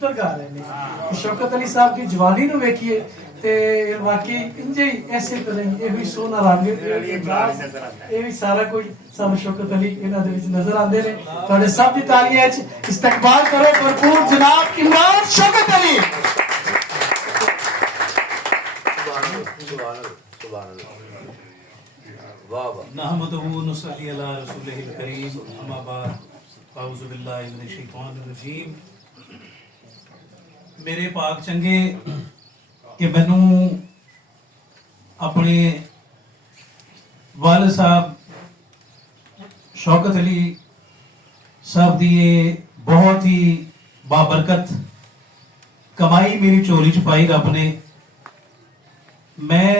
पुत्र गा रहे हैं। शौकत अली साहब की जवानी नूं वेखिए ते वाकई इंजे ही ऐसे तरह ये भी सोना रंग ये भी सारा कुछ सब शौकत अली इन्हां दे विच नजर आंदे ने। तुहाडे सब दी तालियां च इस्तकबाल करो भरपूर जनाब इमरान शौकत अली। नहमदुहु व नुसल्ली अला रसूलिहिल करीम अम्मा बाद अऊज़ु बिल्लाहि मिनश शैतानिर रजीम। मेरे पाक चंगे कि मैनू अपने वालिद साहब शौकत अली साहब दी ये बहुत ही बाबरकत कमाई मेरी चोरी च पाई रब ने। मैं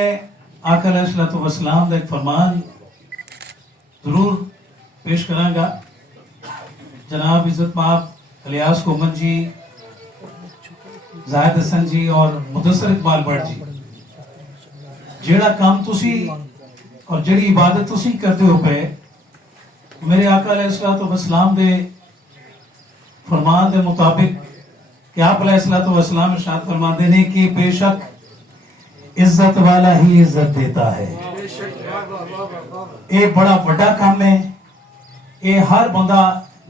आका अलैहिस्सलातु वस्सलाम दा एक फरमान जरूर पेश करांगा। जनाब इज्जत माब इलियास कोमन जी, जाहिद हसन जी और मुदस्सिर इकबाल भट्ट जी, जेड़ा काम तुसी और जेड़ी इबादत तुसी करते हो पे मेरे आका अलैहिस्सलातु वस्सलाम दे फरमान दे मुताबिक कि आप अलैहिस्सलातु वस्सलाम इरशाद फरमाते हैं कि बेशक इज्जत वाला ही इज्जत देता है। ये बड़ा बड़ा काम है, ये हर बंदा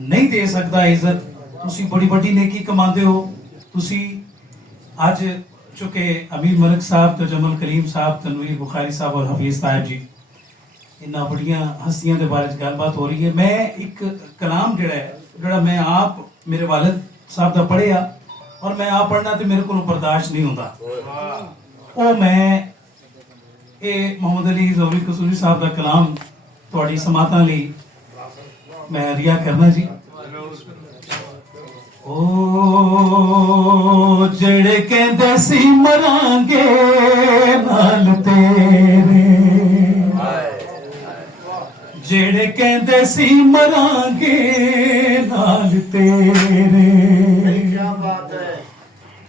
नहीं दे सकता इज्जत। तुसी बड़ी बड़ी नेकी कमाते हो। तुसी आज चुके अमीर मलिक साहब, तजम्मुल करीम साहब, तनवीर बुखारी साहब और हफीज साहब जी, इन्ना बड़ियां हस्तियां दे बारे च गलबात हो रही है। मैं एक कलाम जेड़ा मैं आप मेरे वालिद साहब दा पढ़िया और मैं आप पढ़ना तो मेरे को बर्दाश्त नहीं होता। ओ मैं ये मोहम्मद अली ज़ौहरी कसूरी साहब दा कलाम तुहाडी समातां लई मैं रिया करना जी। ओ जेड़े कहंदे सी मरांगे नाल तेरे, जेड़े कहंदे सी मरांगे नाल तेरे,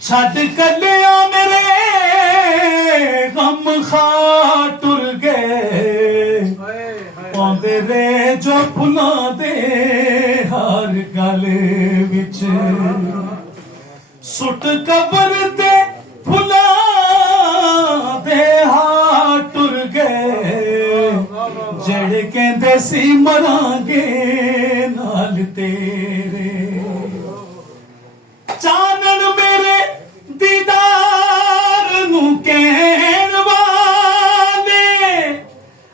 छड्ड कलिया मेरे गम खा टुर गए, पांदे रे जो फुलां दे हर गल विच, सुट कबर ते फुलां दे हार टुर गए, जेड़े कहंदे सी मरांगे नाल तेरे। चानन मेरे दीदार नू कहण वाले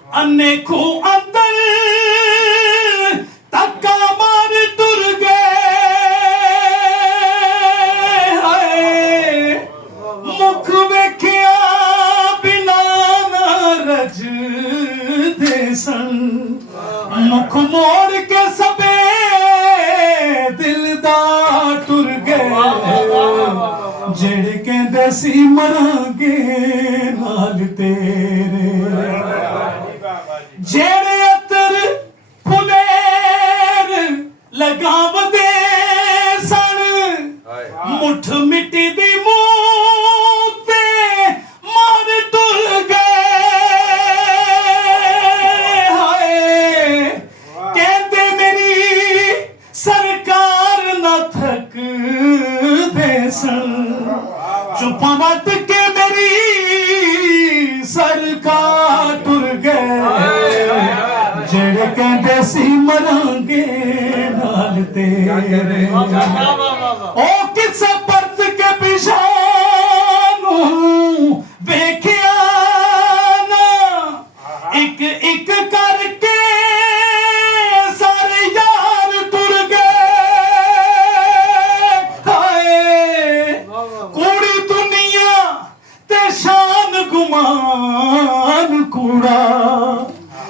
अन्ने खू अंदर धक्का मार टुर गए, मुख वेखिया बिना ना रजदे सन, मुख मोड़ के सबे दिलदार टुर गए, जेड़े कहंदे सी मरांगे नाल तेरे, जेड़े अतर फुलेर लगावदे सन, मुठ मिट्टी दी मूंह ते मार टुर गए। हाय कहंदे मेरी सरकार ना थक दे सन, चुप्पा वट के मेरी सरकार टुर गए, जेड़े कहंदे सी मरांगे नाल तेरे। ओ किसे परत के पिछानू वेखिया ना, एक एक करके सारे यार टुर गए। हाय कूड़ी दुनिया ते शान गुमान कूड़ा,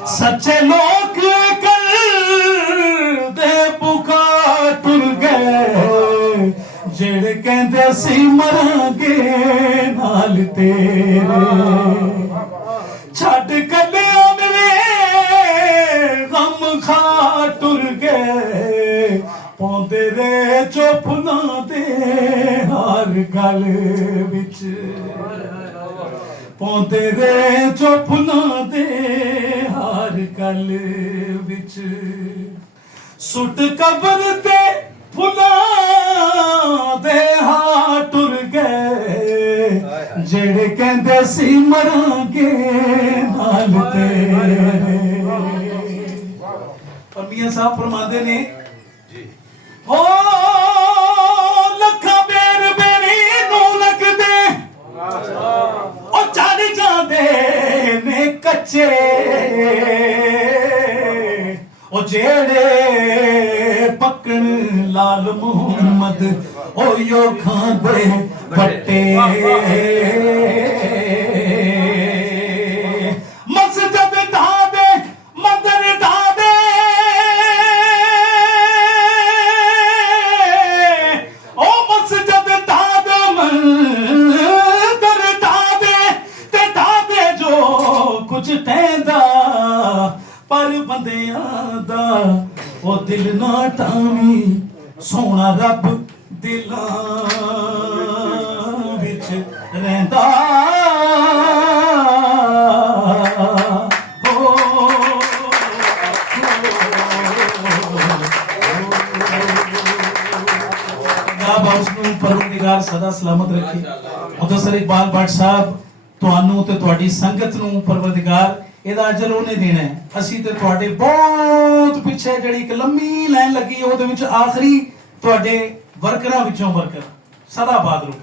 सच्चे लोग कर दे पुकार टुर गए, जेड़े कहंदे सी मरांगे नाल तेरे। छड्ड कलिया मेरे गम खा टुर गए, पाउंदे रे जो फुलां दे हर गल विच, पाउंदे रे जो फुलां दे हर गल विच, सुट कबर ते फुलां दे हार ਜਿਹੜੇ ਕਹਿੰਦੇ ਸੀ ਮਰਾਂਗੇ ਨਾਲ ਤੇਰੇ। ਪਰ ਮੀਆਂ ਸਾਹਿਬ ਫਰਮਾਉਂਦੇ ਨੇ ਓ ਲੱਖਾਂ ਬੇਰ ਬੇਰੀ ਨੂੰ ਲੱਗਦੇ ਉਹ ਚੜ ਜਾਂਦੇ ਨੇ ਕੱਚੇ, ਉਹ ਜਿਹੜੇ ਪੱਕਣ ਲਾਲ ਮੁਹੰਮਦ ਉਹ ਯੋ ਖਾਂਦੇ ਵੱਟੇ। ਮਸਜਿਦ ਢਾ ਦੇ ਮੰਦਰ ਢਾ ਦੇ ਉਹ ਮਸਜਿਦ ਢਾ ਦੇ ਮੰਦਰ ਢਾ ਦੇ ਤੇ ਢਾ ਦੇ ਜੋ ਕੁਝ ਤੈਂਦਾ, ਪਰ ਬੰਦਿਆਂ ਦਾ ਉਹ ਦਿਲ ਨਾ ਟਾਵੀਂ, ਸੋਹਣਾ ਰੱਬ ਦਿਲਾਂ ਵਿੱਚ ਰਹਿੰਦਾ। ਉਸਨੂੰ ਪਰਵਰਦੀਗਾਰ ਸਦਾ ਸਲਾਮਤ ਰੱਖੇ। ਮੁਦੱਸਰ ਇਕਬਾਲ ਭੱਟ ਸਾਹਿਬ, ਤੁਹਾਨੂੰ ਤੇ ਤੁਹਾਡੀ ਸੰਗਤ ਨੂੰ ਪਰਵਰਦੀਗਾਰ ਇਹਦਾ ਅਜਰ ਉਹਨੇ ਦੇਣਾ ਹੈ। ਅਸੀਂ ਤੇ ਤੁਹਾਡੇ ਬਹੁਤ ਪਿੱਛੇ ਜਿਹੜੀ ਇੱਕ ਲੰਮੀ ਲਾਈਨ ਲੱਗੀ ਉਹਦੇ ਵਿੱਚ ਆਖਰੀ ਤੁਹਾਡੇ ਵਰਕਰਾਂ ਵਿੱਚੋਂ ਵਰਕਰ ਸਦਾ ਬਾਦ ਰਹੋ।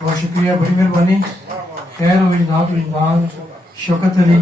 बहुत शुक्रिया, बड़ी मेहरबानी। खैर हो जनाब शौकत अली